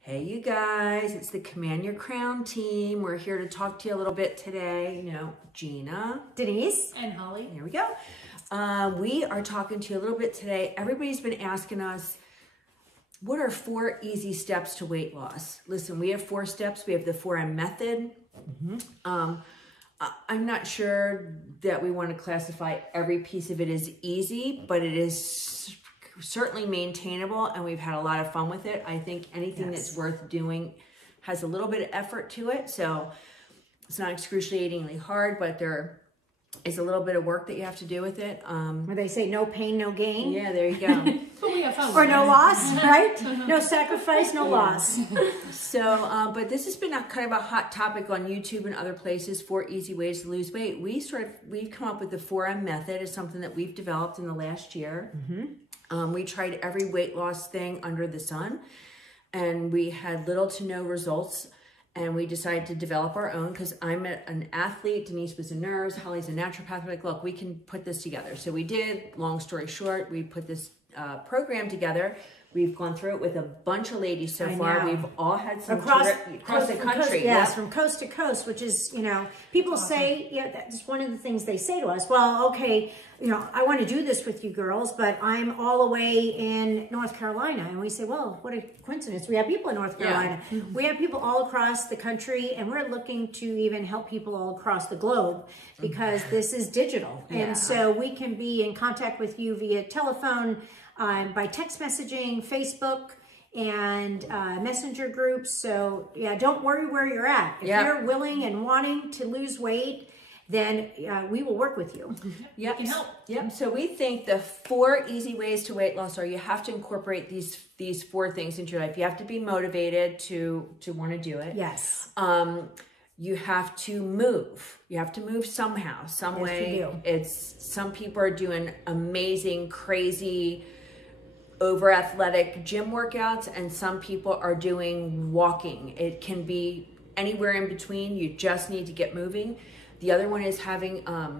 Hey you guys, it's the Command Your Crown team. We're here to talk to you a little bit today. Gina, Denise, and Holly. Here we go. We are talking to you a little bit today. Everybody's been asking us, what are 4 easy steps to weight loss? Listen, we have 4 steps. We have the 4M method. I'm not sure that we want to classify every piece of it as easy, but it is certainly maintainable, and we've had a lot of fun with it. I think anything that's worth doing has a little bit of effort to it, so it's not excruciatingly hard, but there is a little bit of work that you have to do with it. where they say no pain, no gain. Yeah, there you go. But we have fun Or with no it. loss, right? No sacrifice, no loss. So, but this has been a kind of a hot topic on YouTube and other places, 4 easy ways to lose weight. We've come up with the 4M method. It's something that we've developed in the last year. We tried every weight loss thing under the sun, and we had little to no results. And we decided to develop our own because I'm an athlete. Denise was a nurse. Holly's a naturopath. We're like, look, we can put this together. So we did. Long story short, we put this program together. We've gone through it with a bunch of ladies so far. We've all had some across the country. Yes, from coast to coast, which is, people say, that's one of the things they say to us. Well, okay, I want to do this with you girls, but I'm all the way in North Carolina. And we say, well, what a coincidence. We have people in North Carolina. Yeah. We have people all across the country, and we're looking to even help people all across the globe because this is digital. Yeah. And so we can be in contact with you via telephone, by text messaging, Facebook, and messenger groups. So yeah, don't worry where you're at. If you're willing and wanting to lose weight, then we will work with you. We can help. Yep. So we think the 4 easy ways to weight loss are you have to incorporate these 4 things into your life. You have to be motivated to want to do it. Yes. You have to move. You have to move somehow, some way. You do. Some people are doing amazing, crazy, over athletic gym workouts, and some people are doing walking. It can be anywhere in between. You just need to get moving. The other one is having a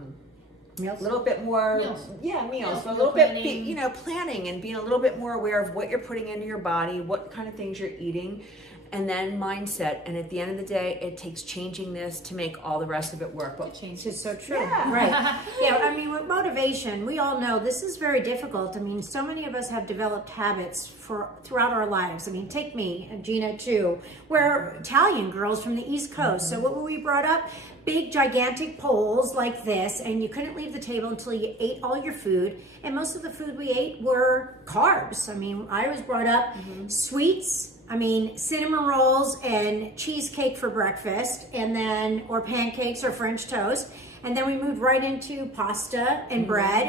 little bit more meals, a little bit planning and being a little bit more aware of what you're putting into your body, what kind of things you're eating, and then mindset. And at the end of the day, it takes changing this to make all the rest of it work. But it's just so true. Yeah. Right. With motivation, we all know this is very difficult. So many of us have developed habits throughout our lives. Take me and Gina too. We're Italian girls from the East Coast. So what were we brought up? Big, gigantic poles like this, and you couldn't leave the table until you ate all your food. And most of the food we ate were carbs. I was brought up sweets. Cinnamon rolls and cheesecake for breakfast, or pancakes or French toast. And then we moved right into pasta and bread,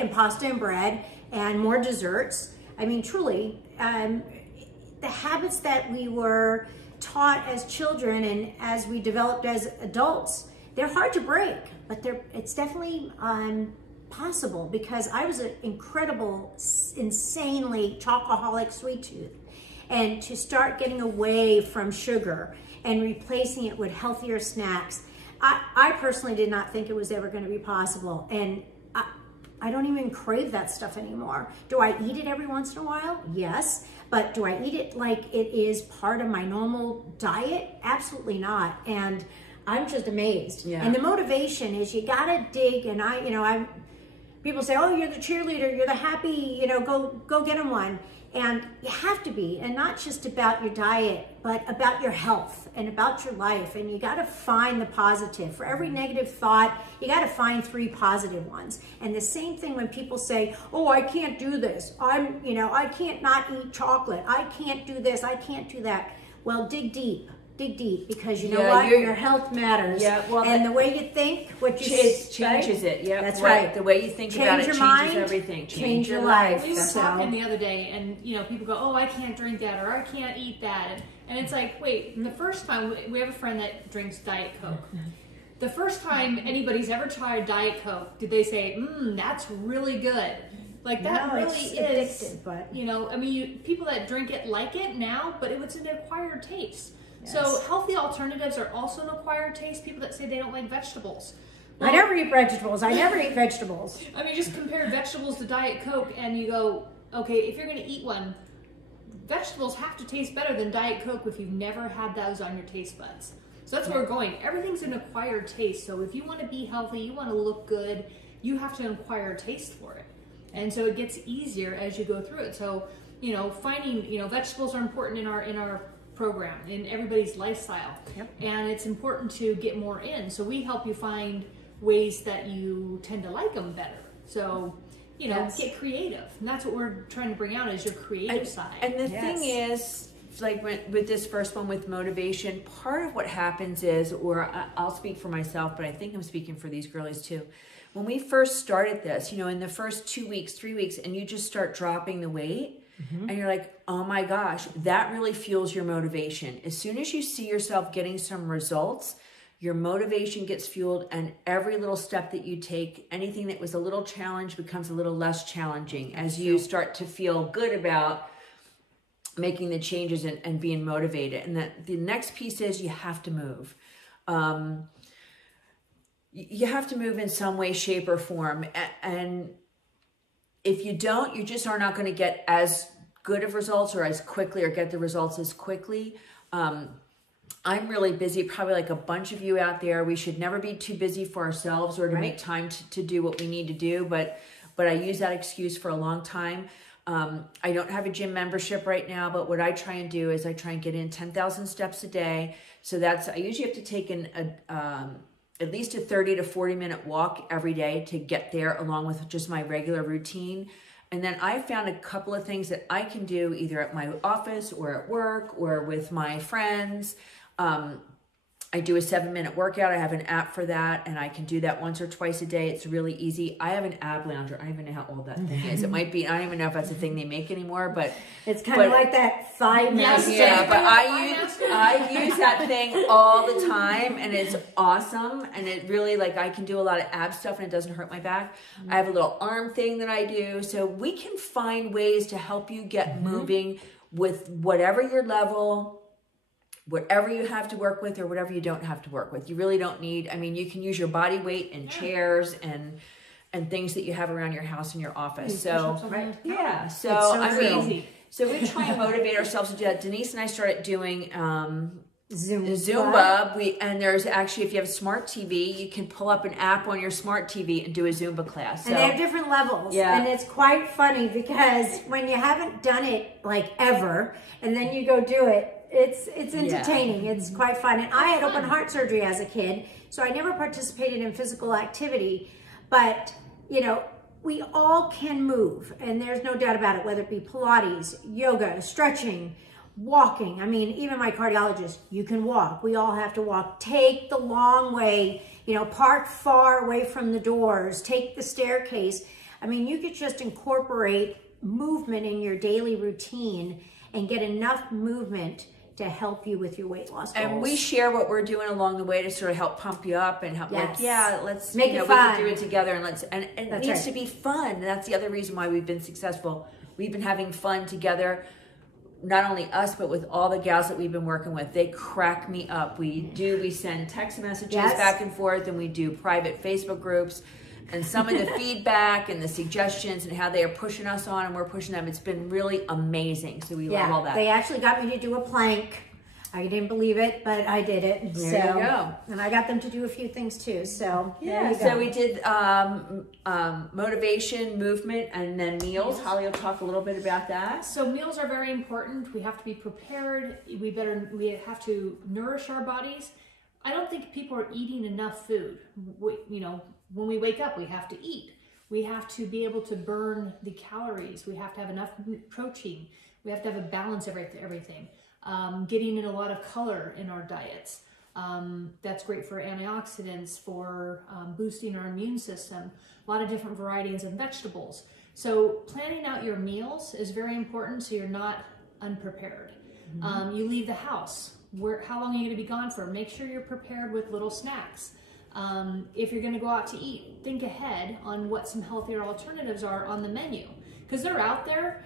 and more desserts. It's the habits that we were taught as children and as we developed as adults, they're hard to break, but it's definitely possible, because I was an incredible, insanely chocoholic sweet tooth. And to start getting away from sugar and replacing it with healthier snacks, I personally did not think it was ever going to be possible. And I don't even crave that stuff anymore. Do I eat it every once in a while? Yes. But do I eat it like it is part of my normal diet? Absolutely not. And I'm just amazed. Yeah. And the motivation is you got to dig. And people say, oh, you're the cheerleader, you're the happy, go get them one. And you have to be, and not just about your diet, but about your health and about your life. And you got to find the positive. For every negative thought, you got to find 3 positive ones. And the same thing when people say, oh, I can't do this. I can't not eat chocolate. I can't do this. I can't do that. Well, dig deep. Dig deep, because you know what? Your health matters. Yeah, well, and the way you think, changes it. Yeah, that's right. The way you think about it changes everything. Change your life. We were talking the other day, and people go, "Oh, I can't drink that," or "I can't eat that," and it's like, wait. The first time we have a friend that drinks Diet Coke. The first time anybody's ever tried Diet Coke, did they say, "That's really good"? Like that really is addictive, but people that drink it like it now, but it's an acquired taste. Yes. So healthy alternatives are also an acquired taste. People that say they don't like vegetables. Well, I never eat vegetables. Just compare vegetables to Diet Coke, and you go, okay, if you're going to eat one, vegetables have to taste better than Diet Coke if you've never had those on your taste buds. So that's where we're going. Everything's an acquired taste. So if you want to be healthy, you want to look good, you have to acquire a taste for it. And so it gets easier as you go through it. So, you know, finding, you know, vegetables are important in our program, in everybody's lifestyle. Yep. And it's important to get more in. So we help you find ways that you tend to like them better. So, you know, get creative. And that's what we're trying to bring out, is your creative side. And the thing is, like with this first one with motivation, part of what happens is, or I'll speak for myself, but I think I'm speaking for these girlies too. When we first started this, you know, in the first 2 weeks, 3 weeks, and you just start dropping the weight, and you're like, oh my gosh, that really fuels your motivation. As soon as you see yourself getting some results, your motivation gets fueled, and every little step that you take, anything that was a little challenge becomes a little less challenging as you start to feel good about making the changes and being motivated. And that the next piece is you have to move. You have to move in some way, shape, or form. And if you don't, you just are not going to get as good of results or as quickly, or get the results as quickly. I'm really busy, probably like a bunch of you out there. We should never be too busy for ourselves or to make time to do what we need to do. But I use that excuse for a long time. I don't have a gym membership right now, but what I try and do is I try and get in 10,000 steps a day. So I usually have to take at least a 30 to 40 minute walk every day to get there, along with just my regular routine. And then I found a couple of things that I can do either at my office or at work or with my friends. I do a 7-minute workout. I have an app for that, and I can do that once or twice a day. It's really easy. I have an ab lounger. I don't even know how old that thing is. It might be, I don't even know if that's a thing they make anymore, but it's kind of like that thigh master. Yeah, but I use that thing all the time, and it's awesome. And it really, like, I can do a lot of ab stuff, and it doesn't hurt my back. I have a little arm thing that I do. So we can find ways to help you get moving with whatever your level, whatever you have to work with, or whatever you don't have to work with. You really don't need, I mean, you can use your body weight and chairs and things that you have around your house and your office. So, yeah. So, I mean, so we try and motivate ourselves to do that. Denise and I started doing Zumba. And there's actually, if you have a smart TV, you can pull up an app on your smart TV and do a Zumba class. So, and they have different levels. Yeah. And it's quite funny because when you haven't done it like ever, and then you go do it, it's entertaining. Yeah. It's quite fun. And I had open heart surgery as a kid, so I never participated in physical activity. But, you know, we all can move, and there's no doubt about it, whether it be Pilates, yoga, stretching, walking. I mean, even my cardiologist, you can walk. We all have to walk. Take the long way, you know, park far away from the doors, take the staircase. I mean, you could just incorporate movement in your daily routine and get enough movement to help you with your weight loss goals. And we share what we're doing along the way to sort of help pump you up and help, like, yeah, let's make it fun. We can do it together, and it needs to be fun. And that's the other reason why we've been successful. We've been having fun together, not only us, but with all the gals that we've been working with. They crack me up. We send text messages back and forth, and we do private Facebook groups. And some of the feedback and the suggestions and how they are pushing us on and we're pushing them, it's been really amazing. So we love all that. They actually got me to do a plank. I didn't believe it, but I did it. There you go. And I got them to do a few things too. So yeah. So we did motivation, movement, and then meals. Holly will talk a little bit about that. So meals are very important. We have to be prepared. We have to nourish our bodies. I don't think people are eating enough food. You know, when we wake up, we have to eat. We have to be able to burn the calories. We have to have enough protein. We have to have a balance of everything. Getting in a lot of color in our diets. That's great for antioxidants, for boosting our immune system. A lot of different varieties of vegetables. So planning out your meals is very important so you're not unprepared. You leave the house. How long are you going to be gone for? Make sure you're prepared with little snacks. If you're going to go out to eat, think ahead on what some healthier alternatives are on the menu, because they're out there.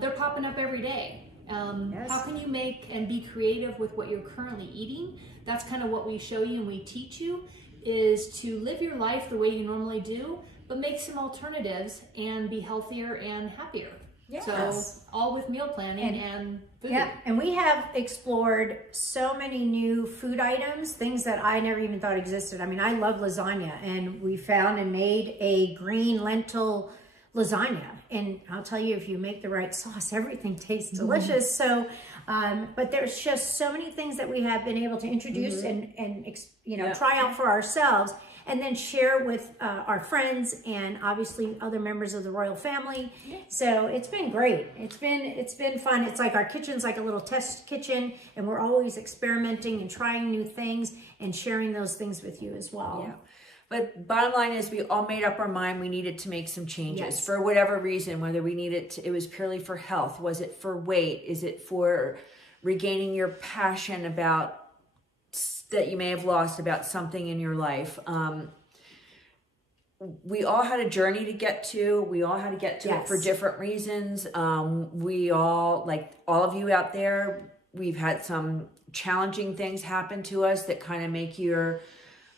They're popping up every day. How can you make and be creative with what you're currently eating? That's kind of what we show you and we teach you, is to live your life the way you normally do, but make some alternatives and be healthier and happier. Yes. So all with meal planning and food. Yeah, and we have explored so many new food items, things that I never even thought existed. I mean, I love lasagna, and we found and made a green lentil lasagna. And I'll tell you, if you make the right sauce, everything tastes delicious. So, but there's just so many things that we have been able to introduce and you know, try out for ourselves, and then share with our friends and obviously other members of the royal family. Yeah. So it's been great. It's been fun. It's like our kitchen's like a little test kitchen, and we're always experimenting and trying new things and sharing those things with you as well. Yeah. But bottom line is, we all made up our mind we needed to make some changes for whatever reason, whether we needed to, it was purely for health. Was it for weight? Is it for regaining your passion about that you may have lost about something in your life? We all had a journey to get to. We all had to get to it for different reasons. We all, like all of you out there, we've had some challenging things happen to us that kind of make your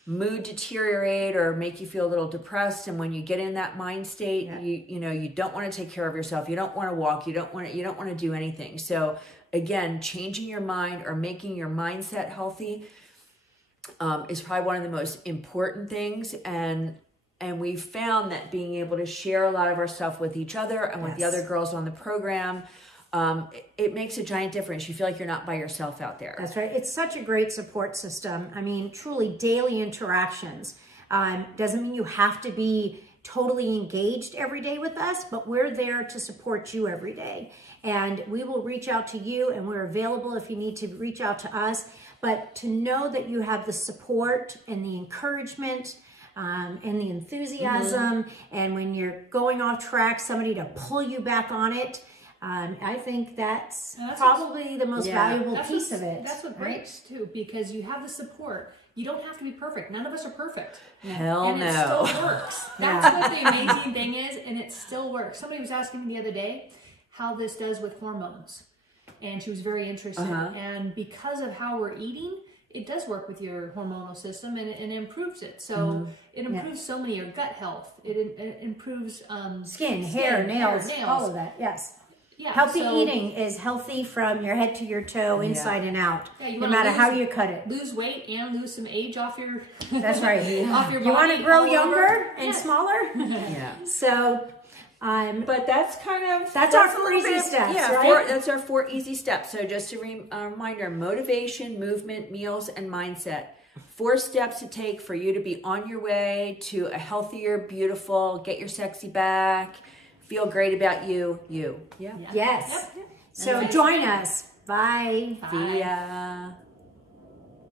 mood deteriorate or make you feel a little depressed. And when you get in that mind state, you know, you don't want to take care of yourself. You don't want to walk. You don't want to do anything. So again, changing your mind or making your mindset healthy is probably one of the most important things. And we found that being able to share a lot of our stuff with each other and with the other girls on the program, it makes a giant difference. You feel like you're not by yourself out there. That's right. It's such a great support system. I mean, truly daily interactions. Doesn't mean you have to be totally engaged every day with us, but we're there to support you every day. And we will reach out to you, and we're available if you need to reach out to us. But to know that you have the support and the encouragement and the enthusiasm, and when you're going off track, somebody to pull you back on it. I think that's probably the most valuable piece of it. That's what breaks too, because you have the support. You don't have to be perfect. None of us are perfect. Hell and no. it still works. That's what the amazing thing is, and it still works. Somebody was asking me the other day how this does with hormones, and she was very interested. And because of how we're eating, it does work with your hormonal system, and it improves it. So it improves so many, your gut health. It improves skin, hair, nails, all of that. Yes. Yeah, healthy eating is healthy from your head to your toe, inside and out, no matter how you cut it. Lose weight and lose some age off your. That's right. Off your body. You want to grow younger and smaller. So, but that's kind of that's our 4 easy steps. Yeah, right? That's our 4 easy steps. So just a reminder: motivation, movement, meals, and mindset. 4 steps to take for you to be on your way to a healthier, beautiful, get your sexy back. Feel great about you. Yes. So join us. Bye. See ya.